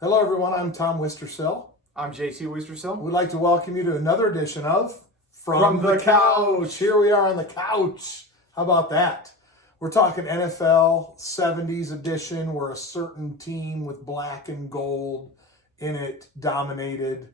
Hello, everyone. I'm Tom Wistrcill. I'm JT Wistrcill. We'd like to welcome you to another edition of From the Couch. Here we are on the couch. How about that? We're talking NFL 70s edition, where a certain team with black and gold in it dominated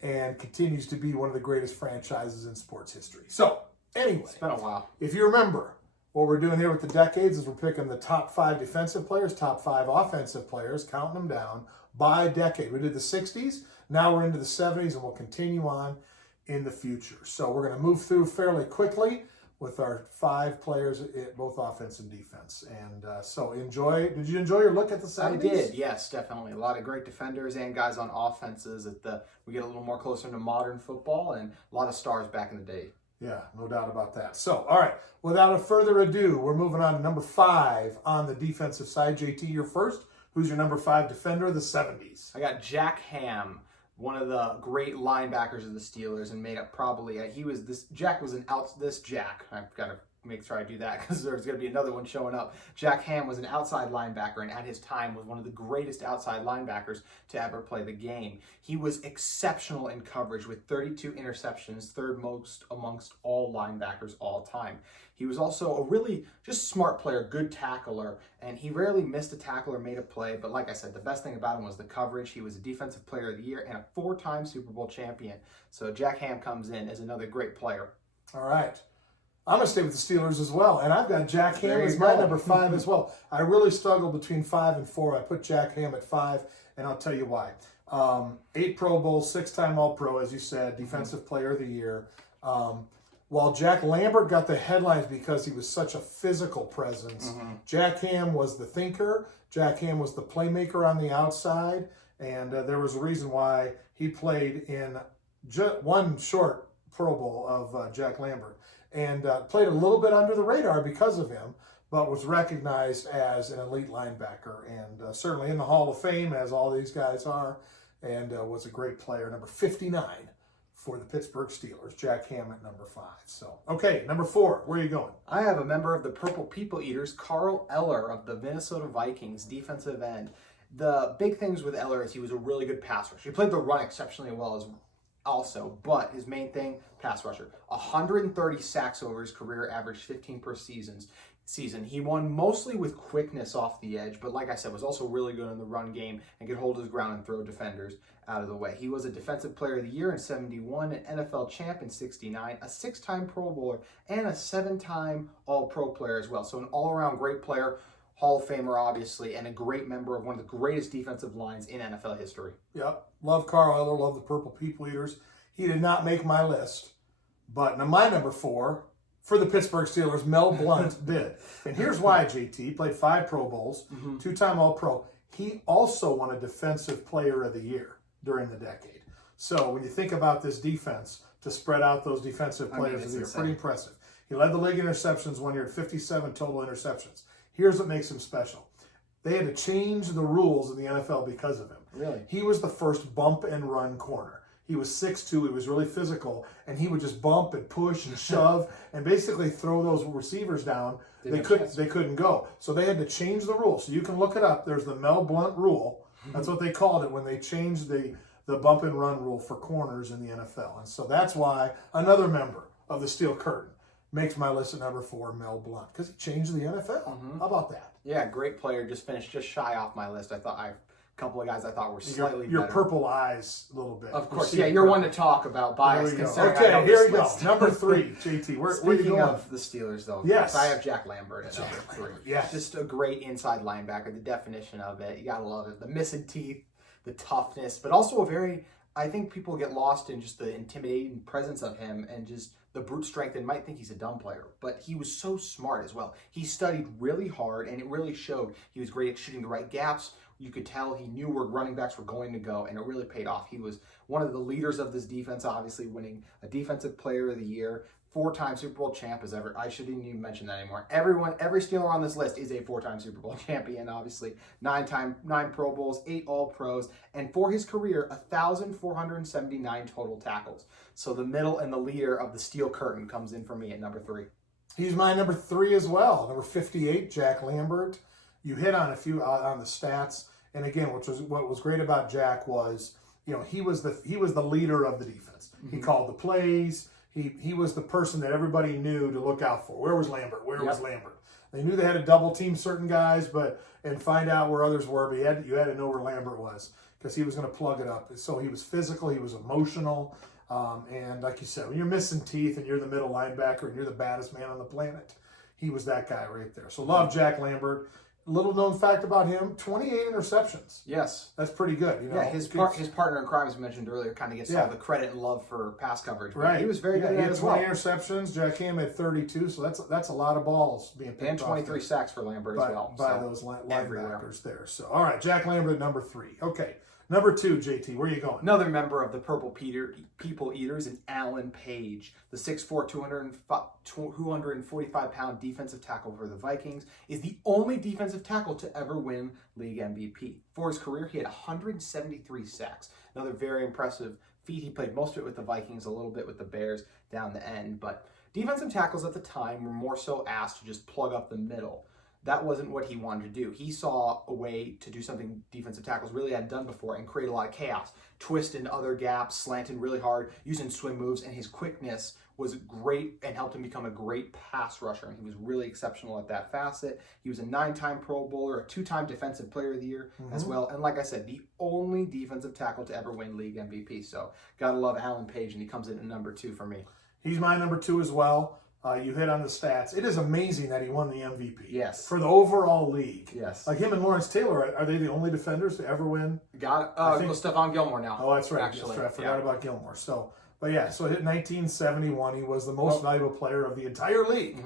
and continues to be one of the greatest franchises in sports history. So, anyway, It's been a while. if you remember, what we're doing here with the decades is we're picking the top 5 defensive players, top 5 offensive players, counting them down by decade. We did the 60s, now we're into the 70s, and we'll continue on in the future. So we're going to move through fairly quickly with our 5 players at both offense and defense. And so enjoy. Did you enjoy your look at the 70s? I did, yes, definitely. A lot of great defenders and guys on offenses. We get a little more closer to modern football and a lot of stars back in the day. Yeah, no doubt about that. So, all right, without further ado, we're moving on to number 5 on the defensive side. JT, you're first. Who's your number 5 defender of the 70s? I got Jack Ham, one of the great linebackers of the Steelers, and made up probably, Jack was I've got to make sure I do that because there's going to be another one showing up. Jack Ham was an outside linebacker and at his time was one of the greatest outside linebackers to ever play the game. He was exceptional in coverage with 32 interceptions, third most amongst all linebackers all time. He was also a really just smart player, good tackler, and he rarely missed a tackle or made a play. But like I said, the best thing about him was the coverage. He was a defensive player of the year and a 4-time Super Bowl champion. So Jack Ham comes in as another great player. All right. I'm going to stay with the Steelers as well, and I've got Jack Ham as my number 5 as well. I really struggled between 5 and 4. I put Jack Ham at 5, and I'll tell you why. 8 Pro Bowls, 6-time All-Pro, as you said, Defensive Player of the Year. While Jack Lambert got the headlines because he was such a physical presence, Jack Ham was the thinker. Jack Ham was the playmaker on the outside, and there was a reason why he played in one short Pro Bowl of Jack Lambert. And played a little bit under the radar because of him, but was recognized as an elite linebacker and certainly in the Hall of Fame, as all these guys are, and was a great player. Number 59 for the Pittsburgh Steelers, Jack Ham at number 5. So, okay, number 4, where are you going? I have a member of the Purple People Eaters, Karl Eller of the Minnesota Vikings, defensive end. The big things with Eller is he was a really good passer. He played the run exceptionally well as also, but his main thing, pass rusher. 130 sacks over his career, averaged 15 per season. He won mostly with quickness off the edge, but like I said, was also really good in the run game and could hold his ground and throw defenders out of the way. He was a Defensive Player of the Year in 71, an NFL champ in 69, a 6-time Pro Bowler, and a 7-time All-Pro player as well. So an all-around great player, Hall of Famer, obviously, and a great member of one of the greatest defensive lines in NFL history. Yep. Love Karl Eller, love the Purple People Eaters. He did not make my list, but my number 4 for the Pittsburgh Steelers, Mel Blount did. And here's why, JT. He played 5 Pro Bowls, 2-time All-Pro. He also won a Defensive Player of the Year during the decade. So when you think about this defense, to spread out those defensive players of the year, pretty impressive. He led the league in interceptions one year at 57 total interceptions. Here's what makes him special. They had to change the rules in the NFL because of him. Really? He was the first bump and run corner. He was 6'2", he was really physical, and he would just bump and push and shove and basically throw those receivers down. They couldn't go. So they had to change the rules. So you can look it up. There's the Mel Blount rule. That's what they called it when they changed the bump and run rule for corners in the NFL. And so that's why another member of the Steel Curtain makes my list at number 4, Mel Blount, because he changed the NFL. How about that? Yeah, great player. Just finished just shy off my list. A couple of guys I thought were slightly your better. purple eyes a little bit. Of course, yeah, you're one to talk about bias. Okay, here we go. Number 3, JT. Where are you Speaking going? of the Steelers, though, yes, I have Jack Lambert at number 3. Yes. Just a great inside linebacker. The definition of it, you gotta love it. The missing teeth, the toughness, but also I think people get lost in just the intimidating presence of him and just the brute strength and might think he's a dumb player, but he was so smart as well. He studied really hard and it really showed. He was great at shooting the right gaps. You could tell he knew where running backs were going to go, and it really paid off. He was one of the leaders of this defense, obviously winning a Defensive Player of the Year, 4-time Super Bowl champ as ever. I shouldn't even mention that anymore. Every Steeler on this list is a 4-time Super Bowl champion, obviously. 9 Pro Bowls, 8 All-Pros, and for his career, 1,479 total tackles. So the middle and the leader of the Steel Curtain comes in for me at number 3. He's my number 3 as well. Number 58, Jack Lambert. You hit on a few on the stats, And again, what was great about Jack was, he was the leader of the defense. He called the plays. He was the person that everybody knew to look out for. Where was Lambert? Where was Lambert? They knew they had to double team certain guys, and find out where others were. But you had to know where Lambert was, because he was going to plug it up. So he was physical. He was emotional. And like you said, when you're missing teeth and you're the middle linebacker and you're the baddest man on the planet, he was that guy right there. So love Jack Lambert. Little known fact about him: 28 interceptions. Yes, that's pretty good. Yeah, his partner in crime, as mentioned earlier, kind of gets all the credit and love for pass coverage. Right, he was very good at it as well. 20 interceptions. Jack Ham had 32, so that's a lot of balls being picked and 23 sacks for Lambert as well. By those linebackers there. So all right, Jack Lambert, number 3. Okay. Number 2, JT, where are you going? Another member of the Purple People Eaters, and Alan Page, the 6'4", 245-pound defensive tackle for the Vikings, is the only defensive tackle to ever win league MVP. For his career, he had 173 sacks. Another very impressive feat. He played most of it with the Vikings, a little bit with the Bears down the end, but defensive tackles at the time were more so asked to just plug up the middle. That wasn't what he wanted to do. He saw a way to do something defensive tackles really hadn't done before and create a lot of chaos. Twist into other gaps, slanting really hard, using swim moves, and his quickness was great and helped him become a great pass rusher. And he was really exceptional at that facet. He was a 9-time Pro Bowler, a 2-time Defensive Player of the Year as well. And like I said, the only defensive tackle to ever win league MVP. So gotta love Alan Page, and he comes in at number 2 for me. He's my number 2 as well. You hit on the stats. It is amazing that he won the MVP. Yes. For the overall league. Yes. Like him and Lawrence Taylor, are they the only defenders to ever win? Got it. Well, Stephon Gilmore now. Oh, that's right. Actually, I forgot about Gilmore. So hit 1971. He was the most valuable player of the entire league.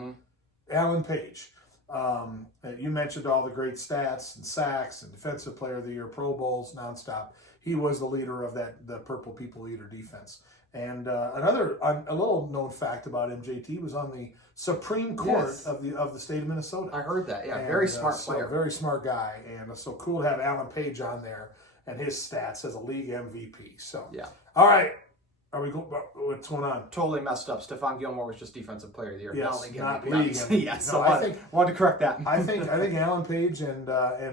Alan Page. You mentioned all the great stats and sacks and Defensive Player of the Year, Pro Bowls, nonstop. He was the leader of the Purple People Eater defense. And a little known fact about him, JT, was on the Supreme Court of the state of Minnesota. I heard that. Yeah, and, very smart player, very smart guy, and so cool to have Alan Page on there and his stats as a league MVP. So all right, what's going on? Totally messed up. Stephon Gilmore was just Defensive Player of the Year. Yes, not league MVP. Yes, so I wanted to correct that. I think Alan Page and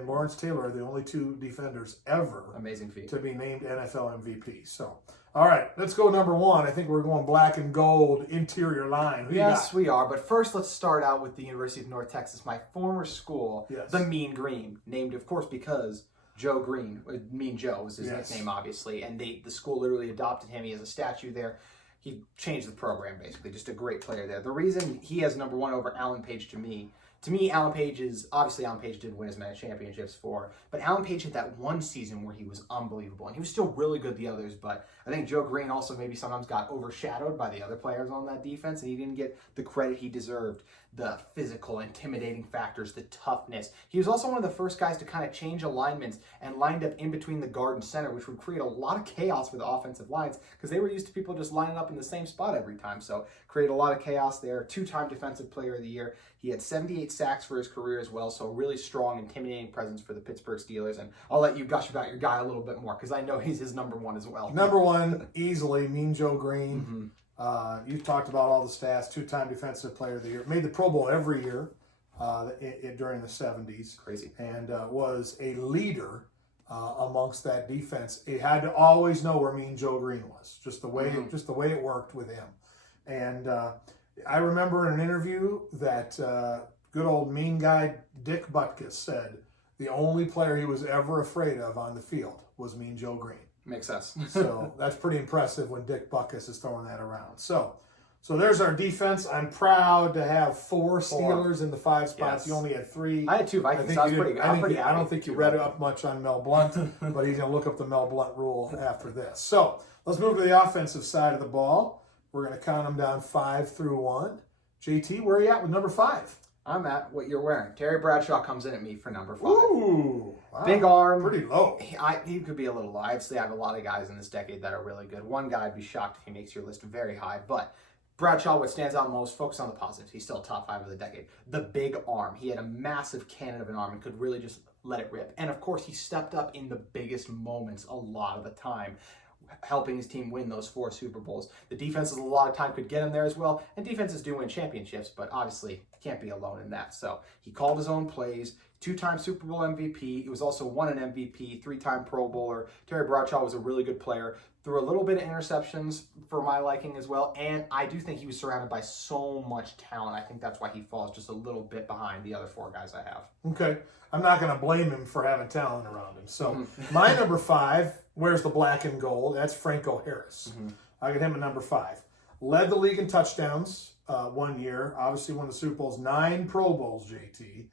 Lawrence Taylor are the only 2 defenders ever amazing feat to be named NFL MVP. So. All right, let's go number 1. I think we're going black and gold interior line. Yes, we are. But first, let's start out with the University of North Texas, my former school, the Mean Green, named, of course, because Joe Green, Mean Joe was his nickname, obviously, and the school literally adopted him. He has a statue there. He changed the program, basically. Just a great player there. The reason he has number 1 over Alan Page to me, Alan Page didn't win as many championships but Alan Page had that one season where he was unbelievable, and he was still really good the others, but I think Joe Green also maybe sometimes got overshadowed by the other players on that defense, and he didn't get the credit he deserved. The physical, intimidating factors, the toughness. He was also one of the first guys to kind of change alignments and lined up in between the guard and center, which would create a lot of chaos for the offensive lines because they were used to people just lining up in the same spot every time. So create a lot of chaos there. 2-time Defensive Player of the Year. He had 78 sacks for his career as well, so really strong, intimidating presence for the Pittsburgh Steelers. And I'll let you gush about your guy a little bit more because I know he's his number 1 as well. Number 1, easily, Mean Joe Green. You talked about all the stats. 2-time Defensive Player of the Year. Made the Pro Bowl every year during the 70s. Crazy. And was a leader amongst that defense. He had to always know where Mean Joe Green was. Just the way it worked with him. And I remember in an interview that good old mean guy Dick Butkus said the only player he was ever afraid of on the field was Mean Joe Green. Makes sense. So that's pretty impressive when Dick Butkus is throwing that around. So there's our defense. I'm proud to have 4 Steelers in the 5 spots. Yes. You only had 3. I had 2 Vikings. I don't think you read up much on Mel Blunt, but he's going to look up the Mel Blunt rule after this. So let's move to the offensive side of the ball. We're going to count them down 5 through 1. JT, where are you at with number 5? I'm at what you're wearing. Terry Bradshaw comes in at me for number 5. Ooh, wow. Big arm. Pretty low. He could be a little low. I'd say I have a lot of guys in this decade that are really good. One guy, I'd be shocked if he makes your list very high. But Bradshaw, what stands out most, focus on the positives. He's still top 5 of the decade. The big arm. He had a massive cannon of an arm and could really just let it rip. And, of course, he stepped up in the biggest moments a lot of the time, helping his team win those 4 Super Bowls. The defenses a lot of time could get him there as well, and defenses do win championships, but obviously can't be alone in that. So he called his own plays. 2-time Super Bowl MVP. He was also won an MVP, 3-time Pro Bowler. Terry Bradshaw was a really good player. Threw a little bit of interceptions for my liking as well. And I do think he was surrounded by so much talent. I think that's why he falls just a little bit behind the other 4 guys I have. Okay. I'm not going to blame him for having talent around him. So my number 5, where's the black and gold? That's Franco Harris. I got him at number 5. Led the league in touchdowns 1 year. Obviously won the Super Bowls, 9 Pro Bowls, JT.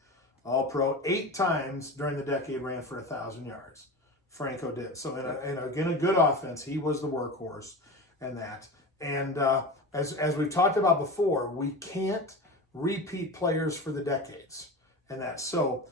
All Pro. 8 times during the decade ran for 1,000 yards. Franco did. So, again, a good offense. He was the workhorse and that. And as we've talked about before, we can't repeat players for the decades and that. So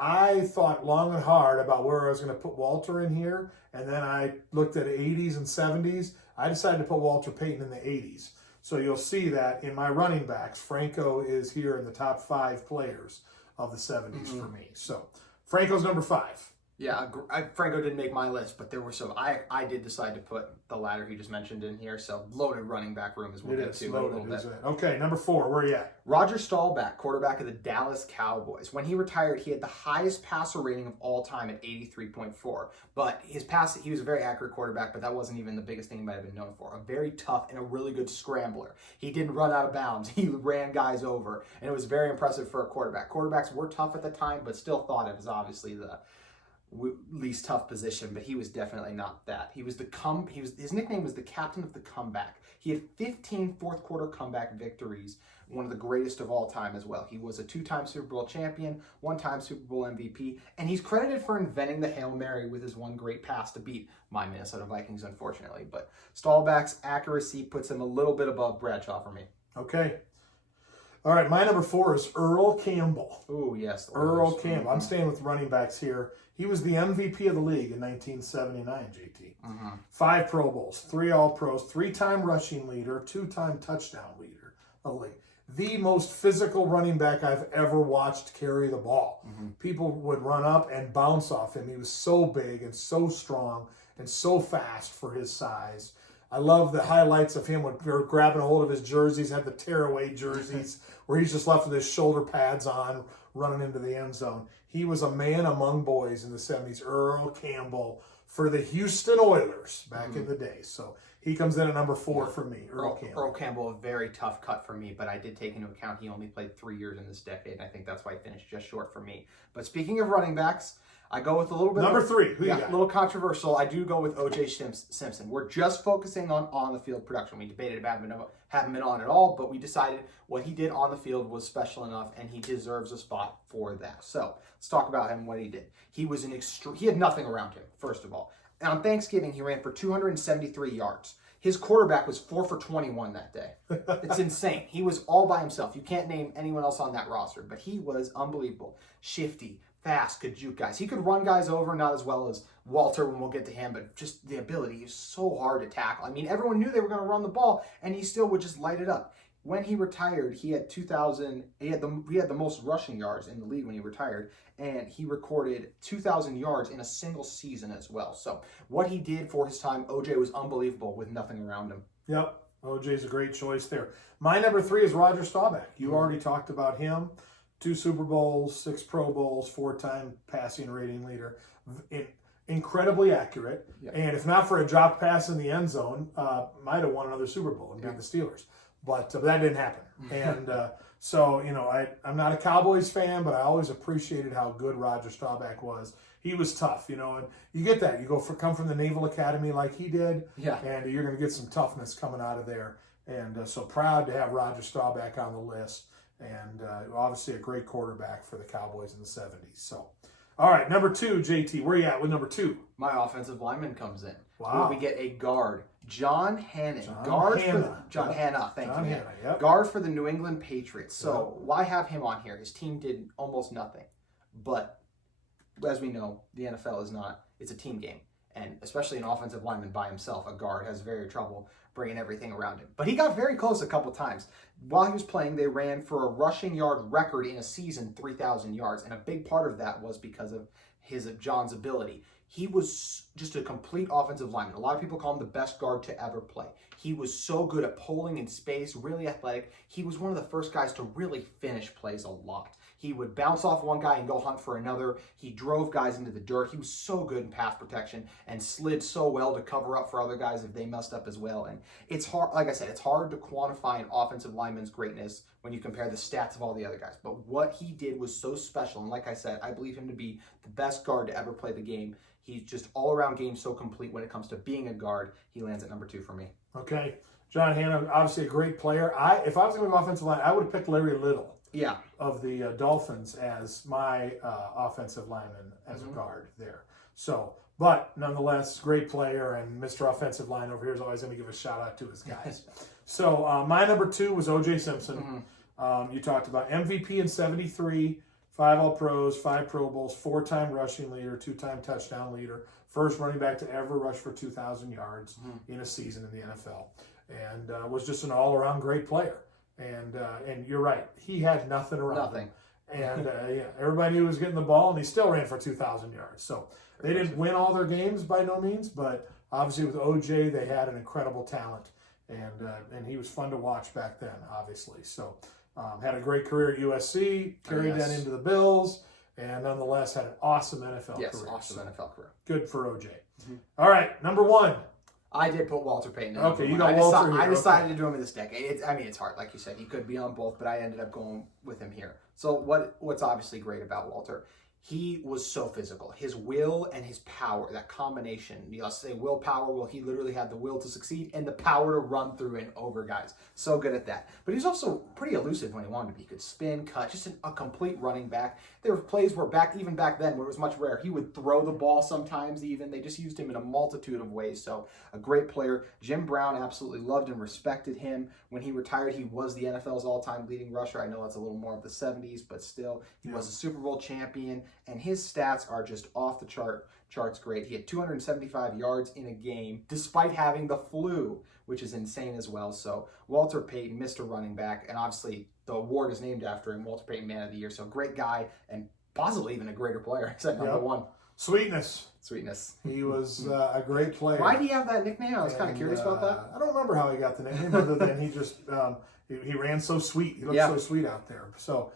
I thought long and hard about where I was going to put Walter in here, and then I looked at 80s and 70s. I decided to put Walter Payton in the 80s. So you'll see that in my running backs, Franco is here in the top 5 players of the 70s for me. So Franco's number 5. Yeah, Franco didn't make my list, but there were some. I did decide to put the ladder he just mentioned in here, so loaded running back room as we'll get to in a little bit. Okay, number 4, where are you at? Roger Staubach, quarterback of the Dallas Cowboys. When he retired, he had the highest passer rating of all time at 83.4. But he was a very accurate quarterback, but that wasn't even the biggest thing he might have been known for. A very tough and a really good scrambler. He didn't run out of bounds. He ran guys over, and it was very impressive for a quarterback. Quarterbacks were tough at the time, but still thought it was obviously the least tough position, but he was definitely not that. His nickname was the captain of the comeback. He had 15 fourth quarter comeback victories, one of the greatest of all time as well. He was a 2-time Super Bowl champion, 1-time Super Bowl MVP, and he's credited for inventing the Hail Mary with his one great pass to beat my Minnesota Vikings, unfortunately. But Staubach's accuracy puts him a little bit above Bradshaw for me. Okay. All right, my number 4 is Earl Campbell. Oh, yes. Earl Campbell. I'm staying with running backs here. He was the MVP of the league in 1979, JT. 5 Pro Bowls, 3 All-Pros, 3-time rushing leader, 2-time touchdown leader of the league. The most physical running back I've ever watched carry the ball. People would run up and bounce off him. He was so big and so strong and so fast for his size. I love the highlights of him when we were grabbing a hold of his jerseys, had the tearaway jerseys, where he's just left with his shoulder pads on, running into the end zone. He was a man among boys in the 70s, Earl Campbell, for the Houston Oilers back in the day. So he comes in at number 4 for me, Earl Campbell. Earl Campbell, a very tough cut for me, but I did take into account he only played 3 years in this decade, and I think that's why he finished just short for me. But speaking of running backs, I go with a little bit number 3. Who you got? A little controversial. I do go with O.J. Simpson. We're just focusing on the field production. We debated about having been on at all, but we decided what he did on the field was special enough, and he deserves a spot for that. So let's talk about him. What he did. He was he had nothing around him. First of all, and on Thanksgiving he ran for 273 yards. His quarterback was 4 for 21 that day. It's insane. He was all by himself. You can't name anyone else on that roster, but he was unbelievable. Shifty, fast, could juke guys. He could run guys over, not as well as Walter when we'll get to him, but just the ability is so hard to tackle. I mean, everyone knew they were going to run the ball, and he still would just light it up. When he retired, he had the most rushing yards in the league when he retired, and he recorded 2,000 yards in a single season as well. So what he did for his time, OJ was unbelievable with nothing around him. Yep, OJ's a great choice there. My number 3 is Roger Staubach. You already talked about him. 2 Super Bowls, 6 Pro Bowls, 4-time passing rating leader. Incredibly accurate. Yep. And if not for a drop pass in the end zone, might have won another Super Bowl and beat the Steelers. But that didn't happen. And so, I'm not a Cowboys fan, but I always appreciated how good Roger Staubach was. He was tough, and you get that. You come from the Naval Academy like he did, and you're going to get some toughness coming out of there. And so proud to have Roger Staubach on the list. And obviously a great quarterback for the Cowboys in the 70s. So, all right, number 2, JT. Where you at with number 2? My offensive lineman comes in. Wow. We get a guard, John Hanna. John Hanna, thank you. Yep. Guard for the New England Patriots. So why have him on here? His team did almost nothing. But as we know, the NFL is not. It's a team game. And especially an offensive lineman by himself, a guard, has very trouble bringing everything around him. But he got very close a couple times. While he was playing, they ran for a rushing yard record in a season, 3,000 yards. And a big part of that was because of John's ability. He was just a complete offensive lineman. A lot of people call him the best guard to ever play. He was so good at pulling in space, really athletic. He was one of the first guys to really finish plays a lot. He would bounce off one guy and go hunt for another. He drove guys into the dirt. He was so good in pass protection and slid so well to cover up for other guys if they messed up as well. And it's hard, like I said, it's hard to quantify an offensive lineman's greatness when you compare the stats of all the other guys. But what he did was so special. And like I said, I believe him to be the best guard to ever play the game. He's just all-around game so complete when it comes to being a guard. He lands at number 2 for me. Okay. John Hannah, obviously a great player. If I was going to go offensive line, I would have picked Larry Little. Yeah. Of the Dolphins as my offensive lineman as a guard there. So, but nonetheless, great player, and Mr. Offensive Line over here is always going to give a shout out to his guys. So my number 2 was O.J. Simpson. You talked about MVP in 73, 5 All-Pros, 5 Pro Bowls, 4-time rushing leader, 2-time touchdown leader, first running back to ever rush for 2,000 yards in a season in the NFL, and was just an all-around great player. And you're right, he had nothing around him. And everybody knew he was getting the ball, and he still ran for 2,000 yards. So they didn't win all their games by no means, but obviously with OJ, they had an incredible talent, and he was fun to watch back then, obviously. So had a great career at USC, carried that into the Bills, and nonetheless had an awesome NFL career. Yes, awesome NFL career. Good for OJ. All right, number 1. I did put Walter Payton in. Okay, you got Walter here. I decided to do him in this decade. It's hard, like you said. He could be on both, but I ended up going with him here. So what's obviously great about Walter, he was so physical. His will and his power, that combination. You say willpower, well, he literally had the will to succeed and the power to run through and over guys. So good at that. But he was also pretty elusive when he wanted to be. He could spin, cut, just a complete running back. There were plays where even back then, where it was much rare, he would throw the ball sometimes even. They just used him in a multitude of ways. So a great player. Jim Brown absolutely loved and respected him. When he retired, he was the NFL's all-time leading rusher. I know that's a little more of the 70s, but still, he was a Super Bowl champion. And his stats are just off the charts great. He had 275 yards in a game, despite having the flu, which is insane as well. So Walter Payton, Mr. Running Back, and obviously the award is named after him, Walter Payton Man of the Year. So great guy, and possibly even a greater player. Except number 1. Sweetness. He was a great player. Why do you have that nickname? I was kind of curious about that. I don't remember how he got the nickname, other than he just he ran so sweet. He looked so sweet out there. So,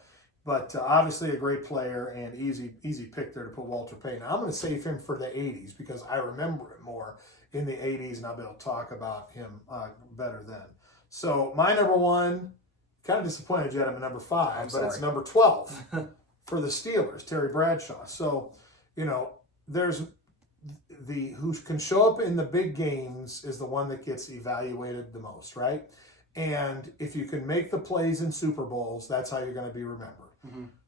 but obviously a great player, and easy pick there to put Walter Payton. I'm going to save him for the 80s because I remember it more in the 80s, and I'll be able to talk about him better then. So my number 1, kind of disappointed you had him at number 5, but it's number 12 for the Steelers, Terry Bradshaw. So, there's who can show up in the big games is the one that gets evaluated the most, right? And if you can make the plays in Super Bowls, that's how you're going to be remembered.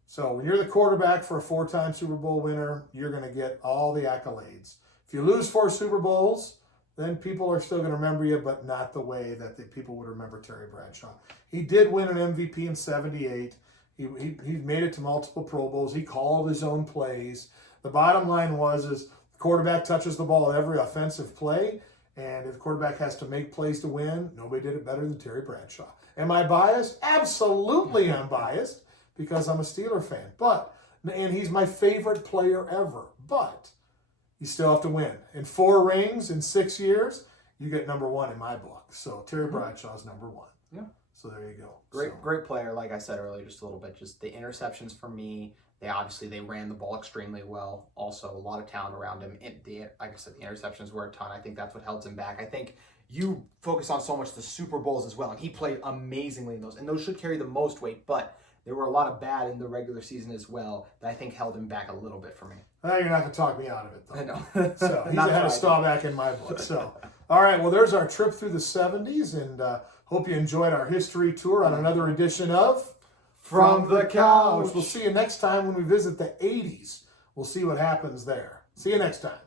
So when you're the quarterback for a 4-time Super Bowl winner, you're going to get all the accolades. If you lose 4 Super Bowls, then people are still going to remember you, but not the way that the people would remember Terry Bradshaw. He did win an MVP in 78. He made it to multiple Pro Bowls. He called his own plays. The bottom line is the quarterback touches the ball every offensive play, and if the quarterback has to make plays to win, nobody did it better than Terry Bradshaw. Am I biased? Absolutely I'm biased because I'm a Steeler fan. And he's my favorite player ever. But you still have to win. In 4 rings in 6 years, you get number 1 in my book. So Terry Bradshaw's number 1. Yeah. So there you go. Great player, like I said earlier, just a little bit. Just the interceptions for me. They ran the ball extremely well. Also, a lot of talent around him. Like I said, the interceptions were a ton. I think that's what held him back. I think you focus on so much the Super Bowls as well, and he played amazingly in those. And those should carry the most weight, but there were a lot of bad in the regular season as well that I think held him back a little bit for me. Well, you're not going to talk me out of it, though. I know. So he's ahead of Staubach in my book. So, all right, well, there's our trip through the 70s, and hope you enjoyed our history tour on another edition of From the Couch. We'll see you next time when we visit the 80s. We'll see what happens there. See you next time.